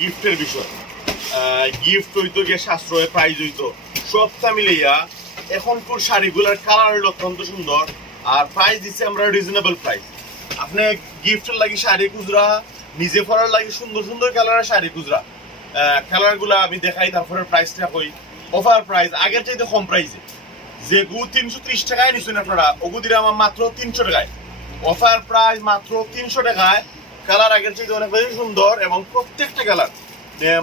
গিফটের বিষয়। গিফট হইতো গিয়ে সাশ্রয় প্রাইজ হইতো। সবটা মিলাইয়া এখনকার শাড়িগুলোর কালার হলো অত্যন্ত সুন্দর। আর প্রাইস দিচ্ছে আমরা রিজনেবল প্রাইস আপনি গিফটের লাগি শাড়ি খুচরা, নিজে পরার লাগি সুন্দর সুন্দর কালারের শাড়ি খুচরা। কালারগুলা আমি দেখাই, তারপরে প্রাইসটা কই। অফার প্রাইস আগের চাইতে কম প্রাইসে যে গু তিনশো ত্রিশ টাকায় নিচ্ছেন আপনারা, ওগু আমার মাত্র তিনশো টাকায়। অফার প্রাইস মাত্র তিনশো টাকায় কালার আগের চাইতে অনেক বেশি সুন্দর এবং প্রত্যেকটা কালার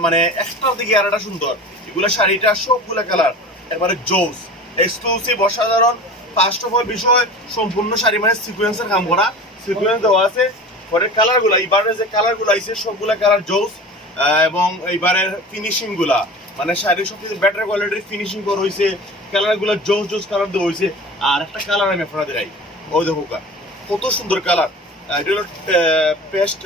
মানে একটার দিকে আরেকটা সুন্দর। এগুলা শাড়িটা সবগুলা কালার এবারে জোস। এক্সক্লুসিভ অসাধারণ ফার্স্ট অফ অল বিষয়, সম্পূর্ণ শাড়ি মানে সিকোয়েন্সের কাম করা। সিকোয়েন্স দেওয়া আছে। পরে কালারগুলা এবারে যে কালারগুলা আইছে সবগুলা কালার জোস এবং এইবারের ফিনিশিংগুলা। মানে শাড়ির সবচেয়ে বেটার কোয়ালিটির ফিনিশিং করা হয়েছে কালারগুলা জোস জোস কালার দেওয়া হয়েছে আর একটা কালার আমি আপনারা দেখাই। ওই দেখো কত সুন্দর কালার এটা হলো পেস্ট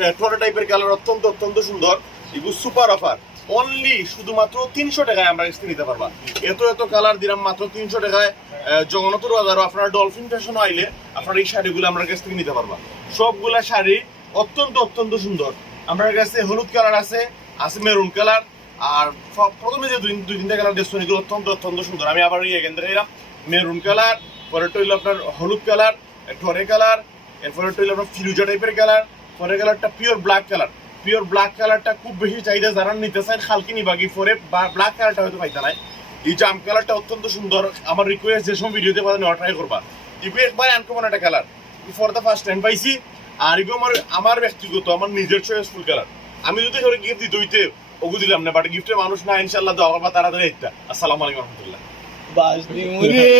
টাইপের কালার অত্যন্ত অত্যন্ত সুন্দর। এগুলো সুপার অফার অনলি শুধুমাত্র তিনশো টাকায় আমরা কিস্তি নিতে পারবা। এত এত কালার দিলাম মাত্র তিনশো টাকায়। আহ, জগন্নাথ বাজারও আপনারা ডলফিন ফ্যাশন আইলে আপনারা এই শাড়িগুলো আমার কাছ থেকে নিতে পারবা। সবগুলা শাড়ি অত্যন্ত অত্যন্ত সুন্দর। আমার কাছে হলুদ কালার আছে আছে মেরুন কালার আর প্রথমে যে দুই দুই তিনটা কালার দেখছেন এগুলো অত্যন্ত অত্যন্ত সুন্দর। আমি আবার কেন্দ্রে এলাম মেরুন কালার পরেরটা হইল আপনার হলুদ কালার ঠরে কালার এরপরেরটা হইল আপনার ফিরুজা টাইপের কালার পরের কালারটা pure black colour pure black কালারটা খুব বেশি চাহিদা যারা নিতে চান খালকি নিবাগি পরে ব্ল্যাক কালারটা হয়তো পাইতে নাই। এই জাম কালারটা অত্যন্ত সুন্দর। আমার রিকোয়েস্ট যে সময় ভিডিওতে পাবেন ট্রাই করবা। ইগো একবার আনকমন একটা colour for the first time পাইছি। আর ইগো আমার আমার ব্যক্তিগত, আমার নিজের চয়েস ফুল কালার আমি যদি ধরে গিফট দিতে হইতে ওগু দিলাম না বাট গিফটের মানুষ না ইনশাল্লাহ দেওয়া বা তাড়াতাড়ি একটা। আসসালামু আলাইকুম রহমতুল্লাহ। বাস